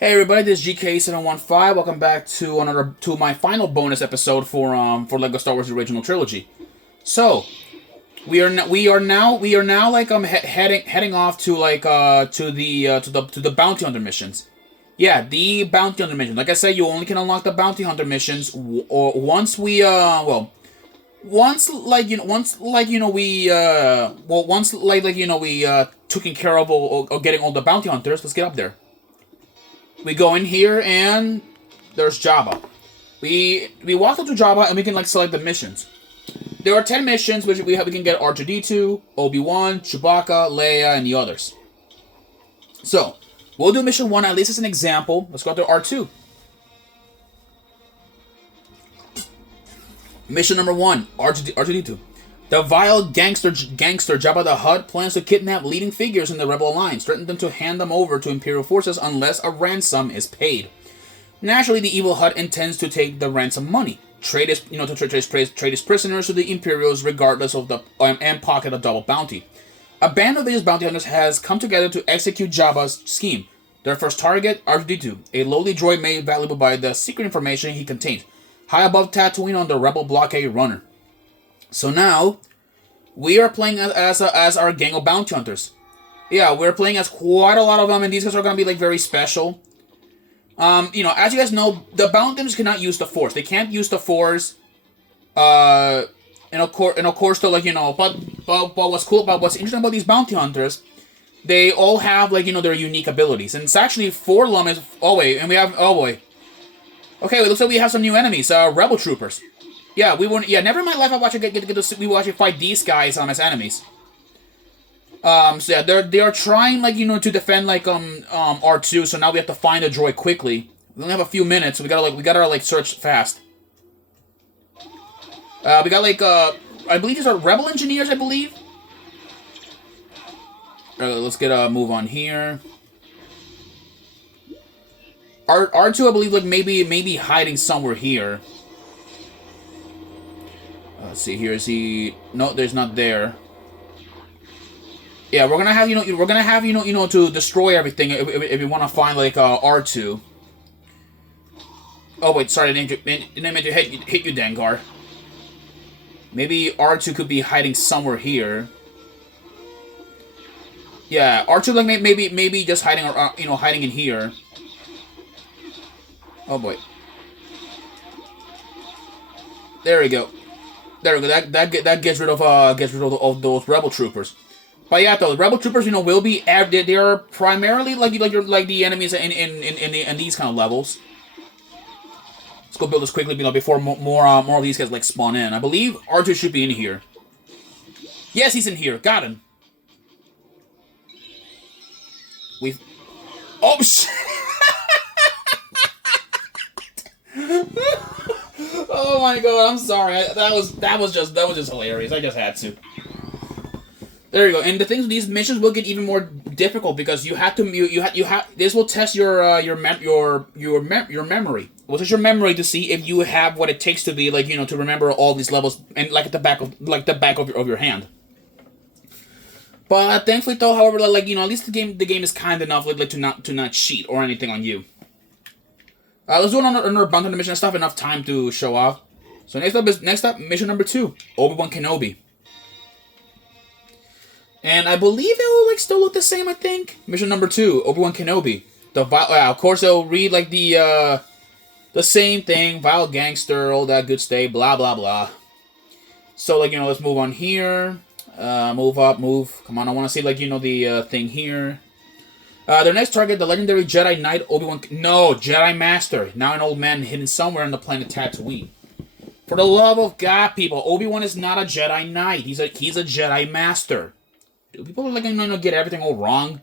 Hey everybody, this is GK715. Welcome back to my final bonus episode for Lego Star Wars The Original Trilogy. So we are now like heading off to the bounty hunter missions. Yeah, the bounty hunter missions. Like I said, you only can unlock the bounty hunter missions or once we once we taking care of or getting all the bounty hunters. Let's get up there. We go in here and there's Jabba. We walk up to Jabba and we can like select the missions. There are 10 missions which we can get R2D2, Obi-Wan, Chewbacca, Leia, and the others. So we'll do mission 1 at least as an example. Let's go up to R2. Mission number 1, R2D2. The vile gangster Jabba the Hutt plans to kidnap leading figures in the Rebel Alliance, threatening them to hand them over to Imperial forces unless a ransom is paid. Naturally, the evil Hutt intends to take the ransom money, trade his prisoners to the Imperials, regardless of the and pocket a double bounty. A band of these bounty hunters has come together to execute Jabba's scheme. Their first target, R2D2, a lowly droid made valuable by the secret information he contains, high above Tatooine on the Rebel blockade runner. So now, we are playing as our gang of bounty hunters. Yeah, we're playing as quite a lot of them, and these guys are going to be, like, very special. As you guys know, the bounty hunters cannot use the Force. They can't use the Force, and of course, though, like, but what's cool about, what's interesting about these bounty hunters, they all have, like, their unique abilities. And it's actually 4 of them is, Okay, it looks like we have some new enemies, Rebel Troopers. Yeah, never in my life I watch we will actually fight these guys as enemies. So yeah, they are trying to defend R2. So now we have to find a droid quickly. We only have a few minutes, so we gotta search fast. We got I believe these are Rebel engineers. I believe. Let's get a move on here. R2, I believe, maybe hiding somewhere here. Let's see. Here is he. No, there's not there. Yeah, we're gonna have to destroy everything if we want to find R2. Oh wait, sorry, I didn't mean to hit you, Dengar. Maybe R2 could be hiding somewhere here. Yeah, R2 maybe just hiding hiding in here. Oh boy. There we go. There we go. That gets rid of those Rebel Troopers. But yeah, though, the Rebel Troopers, will be they are primarily like the enemies in these kind of levels. Let's go build this quickly, before more of these guys spawn in. I believe R2 should be in here. Yes, he's in here. Got him. Oh shit. Oh my god, I'm sorry. That was just hilarious. I just had to. There you go. And the things with these missions will get even more difficult because you have this will test your memory. Well, test your memory to see if you have what it takes to be to remember all these levels and at the back of your hand. But thankfully though, however, at least the game is kind enough to not cheat or anything on you. Let's do another bounty hunter mission. I still have enough time to show off. So next up, mission number 2, Obi-Wan Kenobi. And I believe it will still look the same. I think mission number 2, Obi-Wan Kenobi. Of course it'll read the same thing, vile gangster, all that good stuff, blah blah blah. So let's move on here. Move up, move. Come on, I want to see the thing here. Their next target, the legendary Jedi Knight Obi-Wan... No, Jedi Master. Now an old man hidden somewhere on the planet Tatooine. For the love of God, people, Obi-Wan is not a Jedi Knight. He's a Jedi Master. Do people get everything all wrong?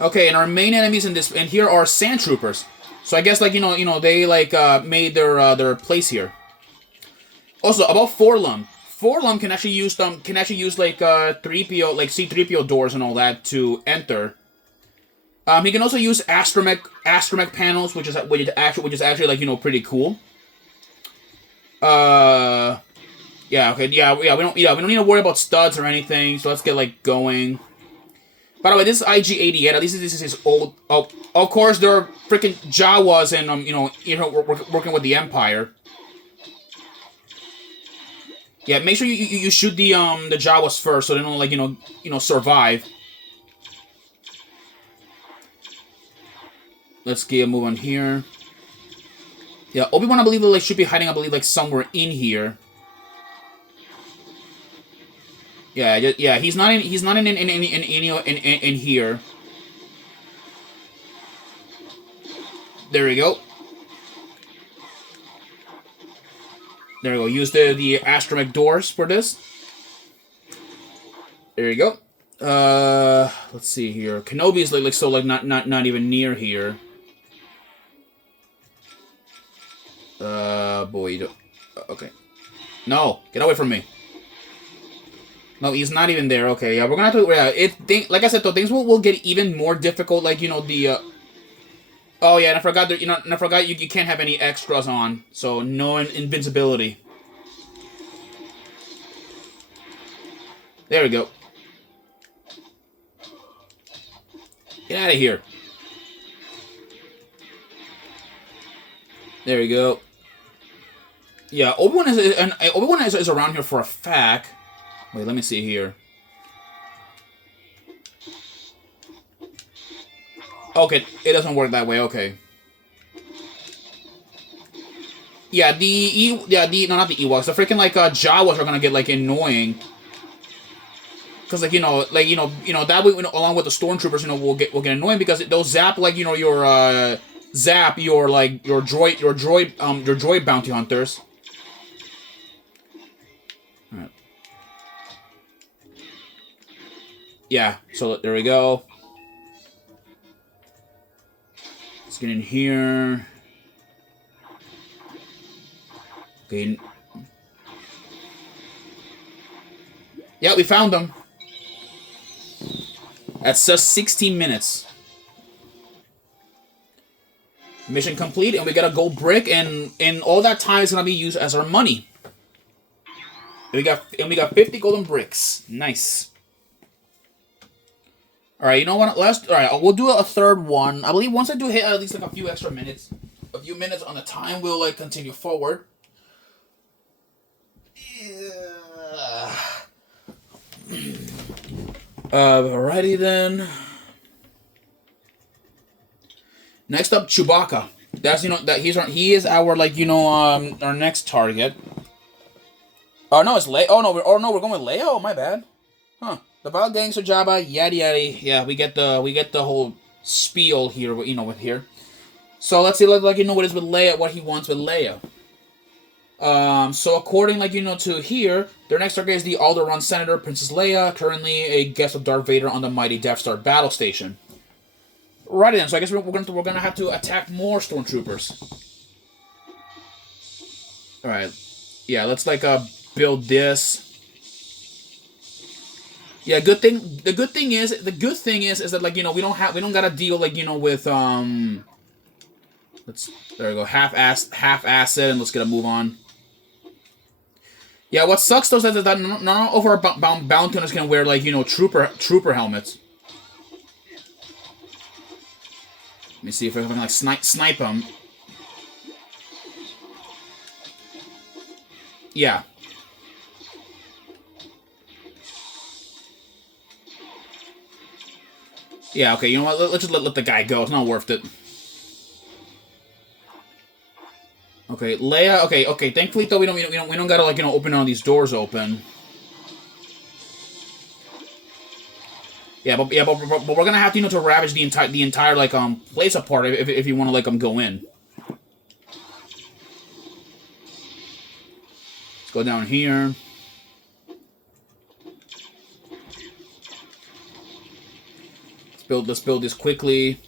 Okay, and our main enemies and here are Sand Troopers. So I guess they made their place here. Also, about Forlum. Forlum can actually use 3PO C-3PO doors and all that to enter. He can also use astromech panels, which is actually pretty cool. Yeah, okay, yeah. We don't need to worry about studs or anything. So let's get going. By the way, this is IG-88. At least this is his old. Oh, of course, there are freaking Jawas and working with the Empire. Yeah, make sure you shoot the Jawas first, so they don't survive. Let's get a move on here. Yeah, Obi-Wan, I believe, should be hiding, I believe, somewhere in here. Yeah, he's not in here. There we go. There we go. Use the astromech doors for this. There you go. Let's see here. Kenobi's not even near here. Boy, you don't... Okay. No, get away from me. No, he's not even there. Okay, yeah, we're gonna have to... Yeah, like I said, though, things will get even more difficult, Oh, yeah, and I forgot that, and I forgot you can't have any extras on, so no invincibility. There we go. Get out of here. There we go. Yeah, Obi-Wan is around here for a fact. Wait, let me see here. Okay, it doesn't work that way. Okay. Yeah, no, not the Ewoks. The freaking Jawas are gonna get annoying. Cause that way along with the stormtroopers will get annoying because they'll zap your droid bounty hunters. All right. Yeah, so there we go. Let's get in here. Okay. Yeah, we found them. That's just 16 minutes. Mission complete, and we got a gold brick, and all that time is gonna be used as our money. And we got 50 golden bricks. Nice. All right, you know what? All right, we'll do a third one. I believe once I do hit at least a few extra minutes, a few minutes on the time, we'll continue forward. Yeah. Alrighty then. Next up, Chewbacca. That's he is our our next target. Oh no, it's Leia. Oh no, we're going with Leia. Oh my bad. Huh. The Vile Gangster Jabba, yada yada. Yeah, we get the whole spiel here. With here. So let's see, what is with Leia, what he wants with Leia. So according, to here, their next target is the Alderaan Senator, Princess Leia, currently a guest of Darth Vader on the mighty Death Star battle station. Right then, so I guess we're gonna have to attack more stormtroopers. All right, yeah, let's build this. Yeah, the good thing is that we don't gotta deal with there we go, half asset, and let's get a move on. Yeah, what sucks though is that not all of our bounty hunters can wear trooper helmets. Let me see if I can snipe them. Yeah. Yeah, okay, you know what? Let's just let the guy go. It's not worth it. Okay, Leia. Okay. Thankfully, though, we don't gotta open all these doors open. Yeah, but we're gonna have to to ravage the entire place apart if you want to go in. Let's go down here. Let's build this quickly.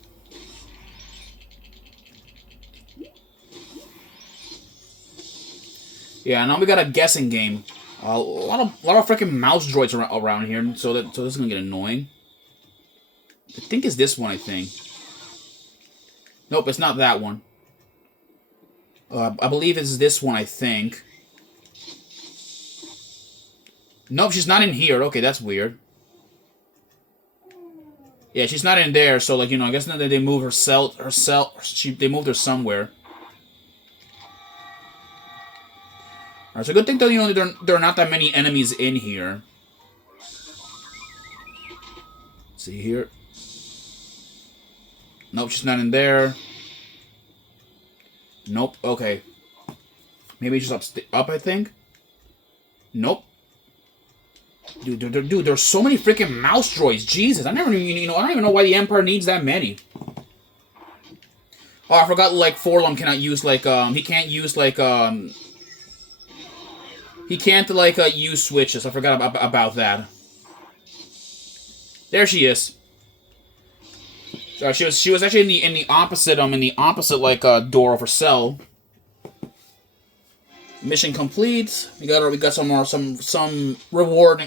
Yeah, now we got a guessing game. A lot of freaking mouse droids around here, so this is gonna get annoying. I think it's this one. I think. Nope, it's not that one. I believe it's this one. I think. Nope, she's not in here. Okay, that's weird. Yeah, she's not in there, so like, you know, I guess they moved they moved her somewhere. Alright, so good thing though, you know, there are not that many enemies in here. Let's see here. Nope, she's not in there. Nope, okay. Maybe she's up, I think. Nope. Dude, there's so many freaking mouse droids. Jesus, I don't even know why the Empire needs that many. Oh, I forgot, like, Forlum cannot use, like, he can't use, like, he can't, like, use switches. I forgot about that. There she is. She was actually in the opposite, like, door of her cell. Mission complete. We got some reward,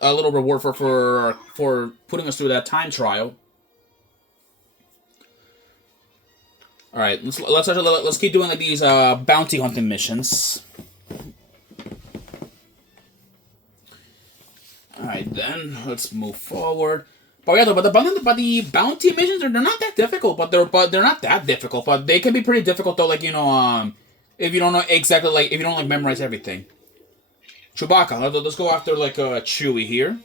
a little reward for putting us through that time trial. All right, let's keep doing like these bounty hunting missions. All right, then let's move forward. But yeah, but the bounty missions they're not that difficult, but they're not that difficult, but they can be pretty difficult though. Like, you know, if you don't know exactly, like, if you don't, like, memorize everything. Chewbacca. Let's go after, like, Chewie here.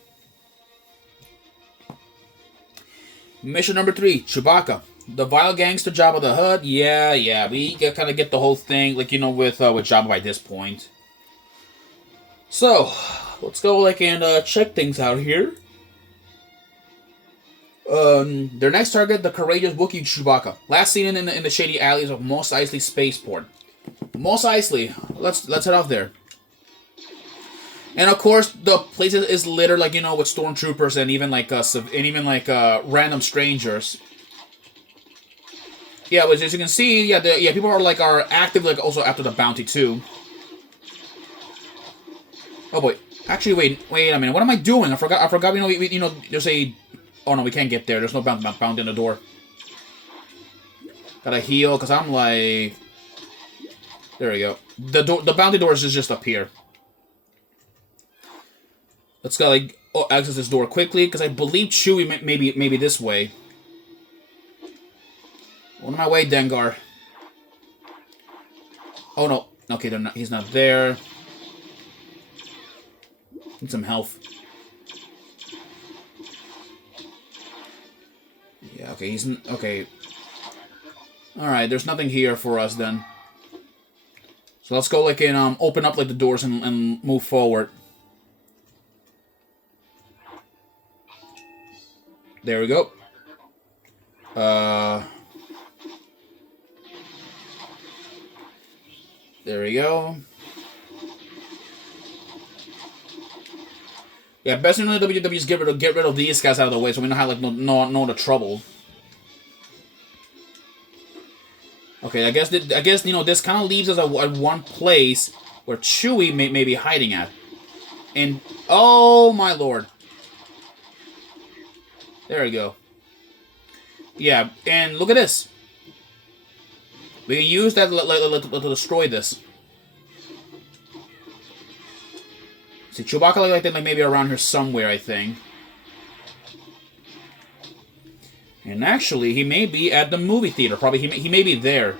Mission number 3, Chewbacca. The vile gangster Jabba the Hutt. Yeah. We kind of get the whole thing, like, you know, with Jabba by this point. So, let's go, like, and check things out here. Their next target, the courageous Wookiee Chewbacca. Last seen in the shady alleys of Mos Eisley Spaceport. Mos Eisley. Let's head off there. And of course, the place is littered, like, you know, with stormtroopers and even like random strangers. Yeah, which as you can see, yeah, people are active, like, also after the bounty too. Oh boy, actually, wait a minute. What am I doing? I forgot. You know, there's a. Oh no, we can't get there. There's no bounty in the door. Gotta heal because I'm like. There we go. The bounty door is just up here. Let's go, like, access this door quickly, because I believe Chewie maybe this way. On my way, Dengar. Oh no. Okay, he's not there. Need some health. Yeah, okay, okay. Alright, there's nothing here for us then. So let's go, like, and open up, like, the doors and move forward. There we go. There we go. Yeah, best in the WWE is get rid of these guys out of the way so we don't have, like, no the trouble. Okay, I guess you know, this kind of leaves us at one place where Chewie may be hiding at. And oh my lord. There we go. Yeah, and look at this. We can use that to destroy this. See, Chewbacca like that, like maybe around here somewhere, I think. And actually, he may be at the movie theater. Probably he may be there.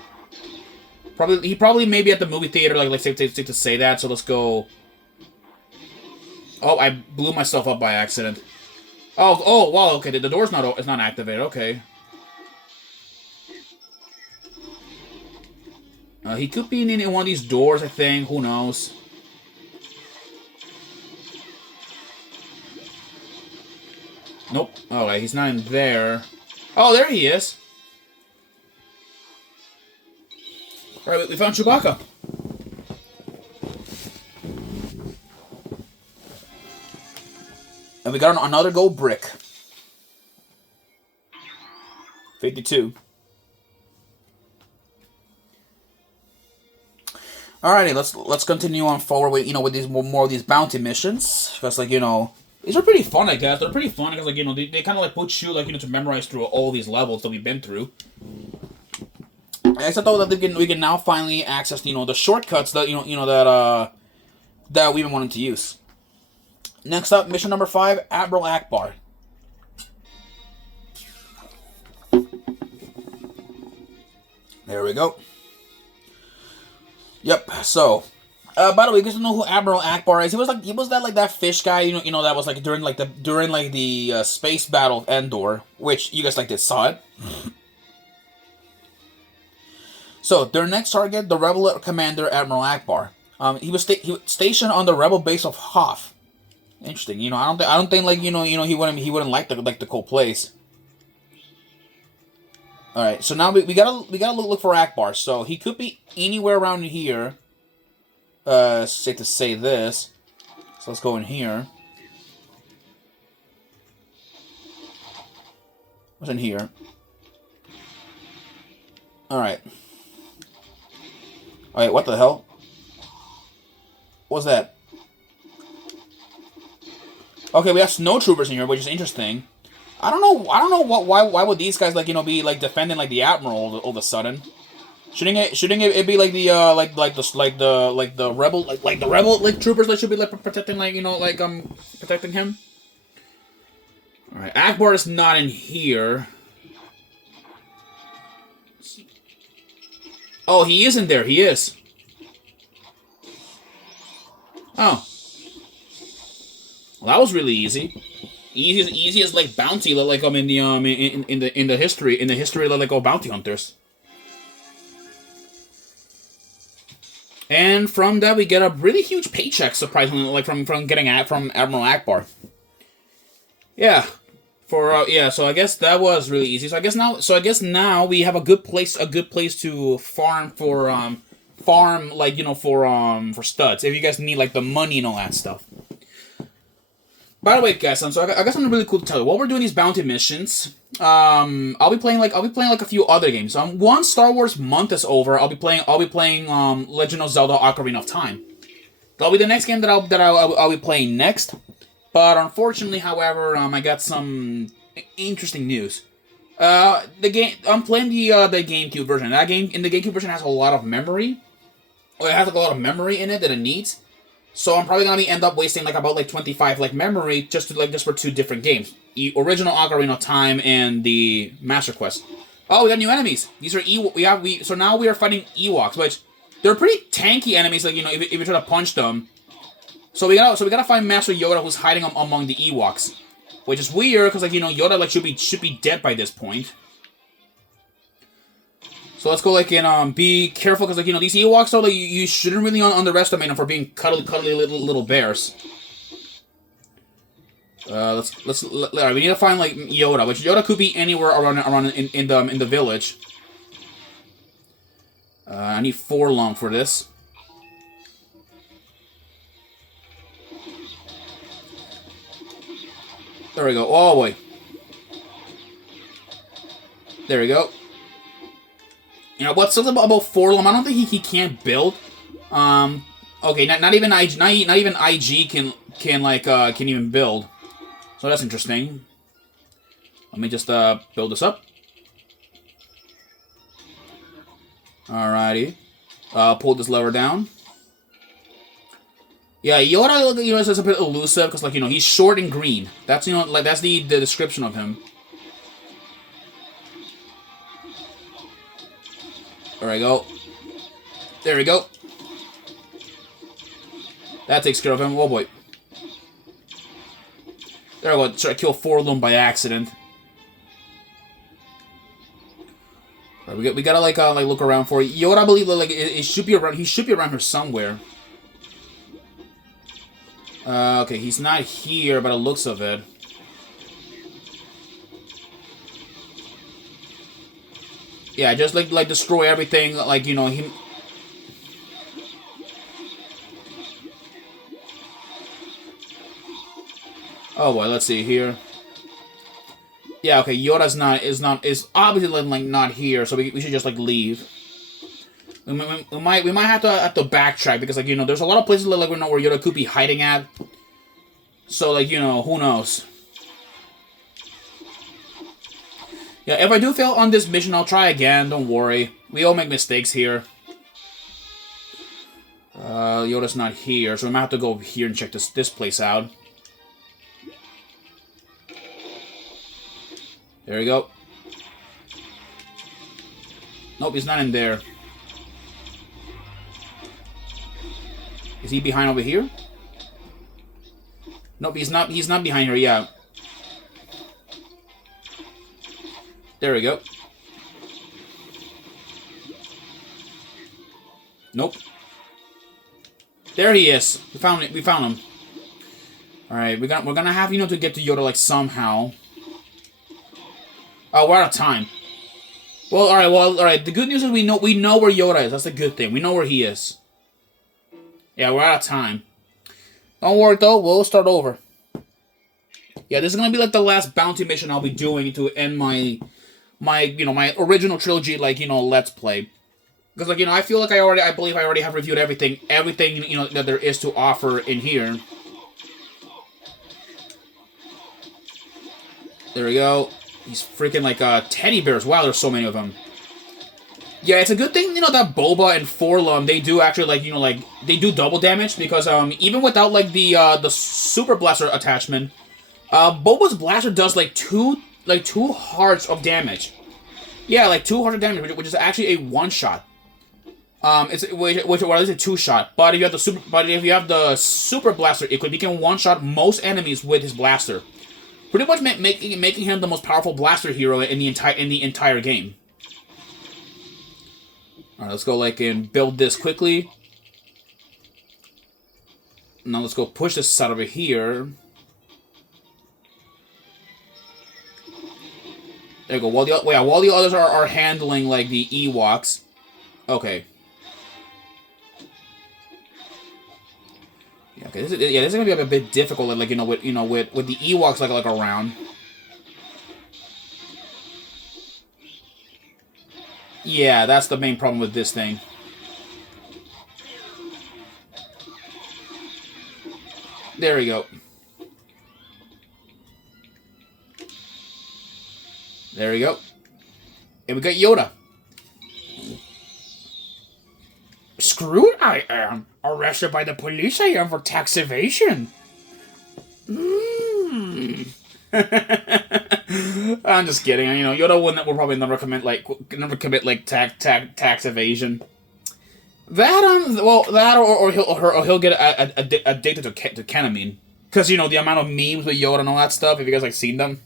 He probably may be at the movie theater. Like safe to say that. So let's go. Oh, I blew myself up by accident. Oh, wow. Okay, the door's not activated. Okay. He could be in one of these doors. I think. Who knows? Nope. Alright, he's not in there. Oh, there he is. Alright, we found Chewbacca. And we got another gold brick. 52. Alrighty, let's continue on forward with, you know, with these more of these bounty missions. Because, like, you know, these are pretty fun, I guess. They're pretty fun because, like, you know, they kind of, like, put you, like, you know, to memorize through all these levels that we've been through. Except though that we can now finally access, you know, the shortcuts that that we've been wanting to use. Next up, mission number 5, Admiral Akbar. There we go. Yep. So, by the way, you guys don't know who Admiral Akbar is? He was that fish guy, that was like during the space battle of Endor, which you guys saw it. So their next target, the rebel commander Admiral Akbar. He was stationed on the rebel base of Hoth. Interesting. I don't think he wouldn't like the cool place. All right, so now we gotta look for Akbar. So he could be anywhere around here. Safe to say this. So let's go in here. What's in here? All right. All right, what the hell? What's that? Okay, we have snow troopers in here, which is interesting. I don't know why would these guys be defending the admiral all of a sudden? Shouldn't it be the rebel troopers that should be protecting protecting him? All right, Akbar is not in here. Oh, he is in there. He is. Oh. Well, that was really easy. Easy as bounty, in the history of bounty hunters. And from that we get a really huge paycheck, surprisingly, from getting from Admiral Akbar. Yeah. So I guess that was really easy. So I guess now we have a good place to farm for for studs. If you guys need the money and all that stuff. By the way, guys, so I got something really cool to tell you. While we're doing these bounty missions, I'll be playing a few other games. Once Star Wars month is over, I'll be playing Legend of Zelda: Ocarina of Time. That'll be the next game that I'll be playing next. But unfortunately, however, I got some interesting news. The game I'm playing the GameCube version. That game in the GameCube version has a lot of memory. It has a lot of memory in it that it needs. So I'm probably gonna end up wasting about 25 memory just for two different games. The original Ocarina of Time and the Master Quest. Oh, we got new enemies. These are so now we are fighting Ewoks, which they're pretty tanky enemies. If you try to punch them. So we gotta find Master Yoda, who's hiding among the Ewoks, which is weird because Yoda should be dead by this point. So let's go be careful because these Ewoks are you shouldn't really underestimate them for being cuddly little bears. Alright, we need to find Yoda, which Yoda could be anywhere around in the village. I need 4 long for this. There we go. Oh boy. There we go. What's something about Forlum? I don't think he can't build. Okay, not even IG can even build. So that's interesting. Let me just build this up. Alrighty. Pull this lever down. Yeah, Yoda is a bit elusive because he's short and green. That's that's the description of him. There we go. There we go. That takes care of him. Oh boy. There we go. Try to kill Forlum by accident. Right, we gotta look around for it. Yoda, I believe it should be around. He should be around here somewhere. Okay, he's not here by the looks of it. Yeah, just destroy everything. He. Oh boy, let's see here. Yeah, okay, Yoda's is obviously not here, so we should just leave. We might have to backtrack because there's a lot of places we know where Yoda could be hiding at. So who knows? Yeah, if I do fail on this mission, I'll try again. Don't worry. We all make mistakes here. Yoda's not here, so we might have to go here and check this place out. There we go. Nope, he's not in there. Is he behind over here? Nope, he's not behind here, yeah. There we go. Nope. There he is. We found it. We found him. All right, we're gonna have to get to Yoda like somehow. Oh, we're out of time. Well, all right. The good news is we know where Yoda is. That's the good thing. We know where he is. Yeah, we're out of time. Don't worry though. We'll start over. Yeah, this is gonna be like the last bounty mission I'll be doing to end my original trilogy let's play. Because I feel like I believe I already have reviewed everything that there is to offer in here. There we go. He's freaking like teddy bears. Wow, there's so many of them. Yeah, it's a good thing that Boba and Forlum they do actually they do double damage because even without the super blaster attachment, Boba's blaster does two hearts of damage. Yeah, 2 hearts of damage, which is actually a one shot. It's a two shot. But if you have the super blaster, he can one shot most enemies with his blaster. Pretty much making him the most powerful blaster hero in the entire game. All right, let's go and build this quickly. Now let's go push this side over here. There you go. While the others are handling the Ewoks. Okay. Yeah, okay. This is gonna be a bit difficult. With the Ewoks around. Yeah, that's the main problem with this thing. There we go. There we go. And we got Yoda. Screwed I am. Arrested by the police I am for tax evasion. I'm just kidding. Yoda will probably never commit tax evasion. Or he'll get addicted to ketamine because the amount of memes with Yoda and all that stuff. If you guys seen them.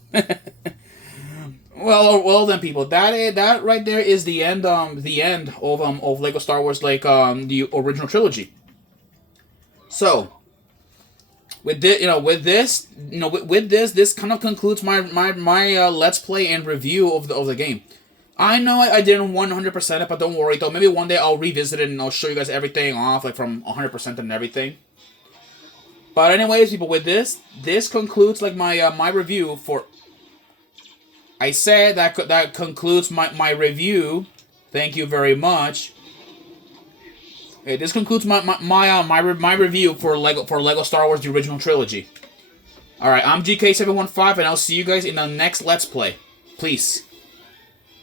Well then, people. That right there is the end. The end of Lego Star Wars the original trilogy. So. With this, this kind of concludes my let's play and review of the game. I know I didn't 100% it, but don't worry though. Maybe one day I'll revisit it and I'll show you guys everything off from 100% and everything. But anyways, people, with this concludes my review for. I said that concludes my review. Thank you very much. Okay, this concludes my review for Lego Star Wars: The Original Trilogy. All right, I'm GK715, and I'll see you guys in the next Let's Play. Peace.